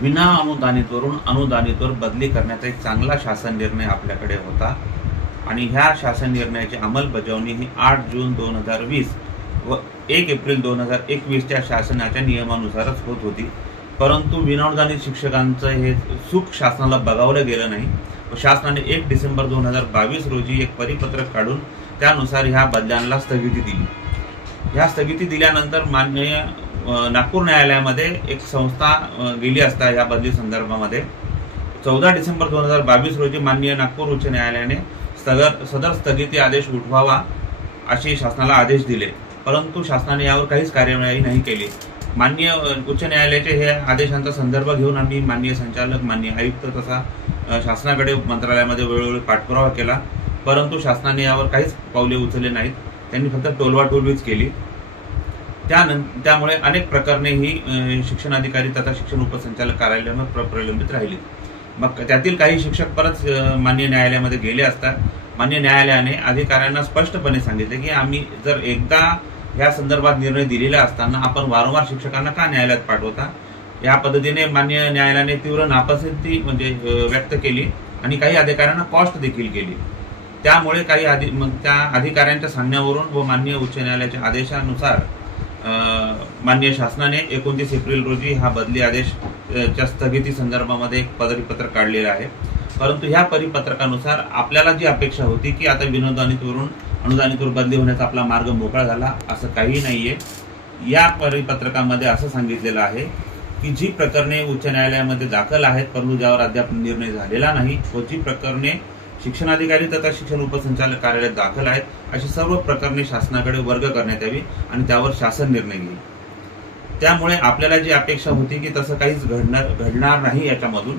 विना अनुदानितवरून अनुदानितवर बदली करण्याचा एक चांगला शासन निर्णय आपल्याकडे होता आणि ह्या शासन निर्णयाची अंमलबजावणी ही 8 जून 2020 व 1 एप्रिल 2021च्या शासनाच्या नियमानुसारच होत होती। परंतु विनाअनुदानित शिक्षकांचं हे सुख शासनाला बघावलं गेलं नाही व शासनाने 1 डिसेंबर 2022 रोजी एक परिपत्रक काढून त्यानुसार ह्या बदल्यांना स्थगिती दिली। ह्या स्थगिती दिल्यानंतर माननीय नागपूर न्यायालयामध्ये एक संस्था गेली असता या बदली संदर्भामध्ये 14 डिसेंबर 2022 रोजी माननीय नागपूर उच्च न्यायालयाने सदर स्थगिती आदेश उठवावा असे शासनाला आदेश दिले, परंतु शासनाने यावर काहीच कार्यवाही नाही केली। माननीय उच्च न्यायालयाचे हे आदेशांचा संदर्भ घेऊन आम्ही माननीय संचालक, माननीय आयुक्त तसा शासनाकडे मंत्रालयामध्ये वेळोवेळी पाठपुरावा केला, परंतु शासनाने यावर काहीच पावले उचलले नाहीत। त्यांनी फक्त टोलवाटोलवीच केली। त्यामुळे अनेक प्रकरणे ही शिक्षणाधिकारी तथा शिक्षण उपसंचालक कार्यालयामध्ये प्रलंबित राहिली। मग त्यातील काही शिक्षक परत माननीय न्यायालयामध्ये गेले असता माननीय न्यायालयाने अधिकाऱ्यांना स्पष्टपणे सांगितले की आम्ही जर एकदा या संदर्भात निर्णय दिलेला असताना आपण वारंवार शिक्षकांना का न्यायालयात पाठवता। या पद्धतीने माननीय न्यायालयाने तीव्र नापसंती व्यक्त केली आणि काही अधिकाऱ्यांना कॉस्ट देखील केली। त्यामुळे त्या अधिकाऱ्यांच्या सांगण्यावरून व माननीय उच्च न्यायालयाच्या आदेशानुसार माननीय शासनाने 29 एप्रिल रोजी हा बदली आदेशच्या स्थगिती संदर्भामध्ये एक परिपत्रक काढलेला आहे। परंतु ह्या परिपत्रकानुसार आपल्याला जी अपेक्षा होती की आता विनाअनुदानितवरून अनुदानितवर बदली होण्याचा आपला मार्ग मोकळा झाला, असं काही नाहीये। या परिपत्रकामध्ये असं सांगितलेलं आहे की जी प्रकरणे उच्च न्यायालयामध्ये दाखल आहेत परंतु ज्यावर अद्याप निर्णय झालेला नाही व जी प्रकरणे शिक्षणाधिकारी तथा शिक्षण उपसंचालक कार्यालयात दाखल आहेत अशी सर्व प्रकरणे शासनाकडे वर्ग करण्यात यावी आणि त्यावर शासन निर्णय घेईल। त्यामुळे आपल्याला जी अपेक्षा होती की तसं काहीच घडणार नाही याच्यामधून,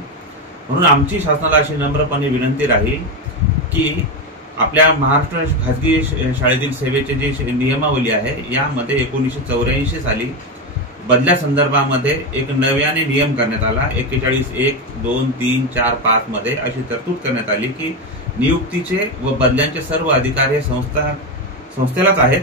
म्हणून आमची शासनाला अशी नम्रपणे विनंती राहील की आपल्या महाराष्ट्र खाजगी शाळेतील सेवेचे जे नियमावली आहे यामध्ये 1984 साली बदल्या संदर्भामध्ये एक नव्याने नियम करण्यात आला। 41(1), 2, 3, 4, 5 मध्ये अशी तरतूद करण्यात आली की नियुक्तीचे व बदल्यांचे सर्व अधिकार हे संस्थेलाच आहेत।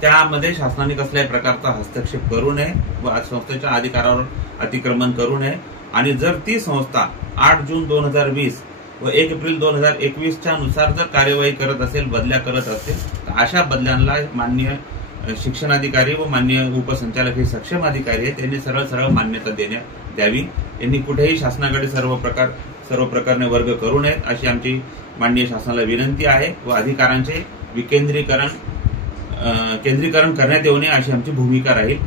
त्यामध्ये शासनाने कसल्याही प्रकारचा हस्तक्षेप करू नये व संस्थेच्या अधिकारावर अतिक्रमण करू नये आणि जर ती संस्था 8 जून 2020 व 1 एप्रिल 2021च्या नुसार जर कार्यवाही करत असेल, बदल्या करत असेल तर अशा बदल्यांना माननीय शिक्षणाधिकारी व माननीय उपसंचालक हे सक्षम अधिकारी आहेत त्यांनी सरळ मान्यता द्यावी। यांनी कुठेही शासनाकडे सर्व प्रकारने वर्ग करू नयेत अशी आमची माननीय शासनाला विनंती आहे व अधिकारांचे केंद्रीकरण करण्यात येऊ नये अशी आमची भूमिका राहील।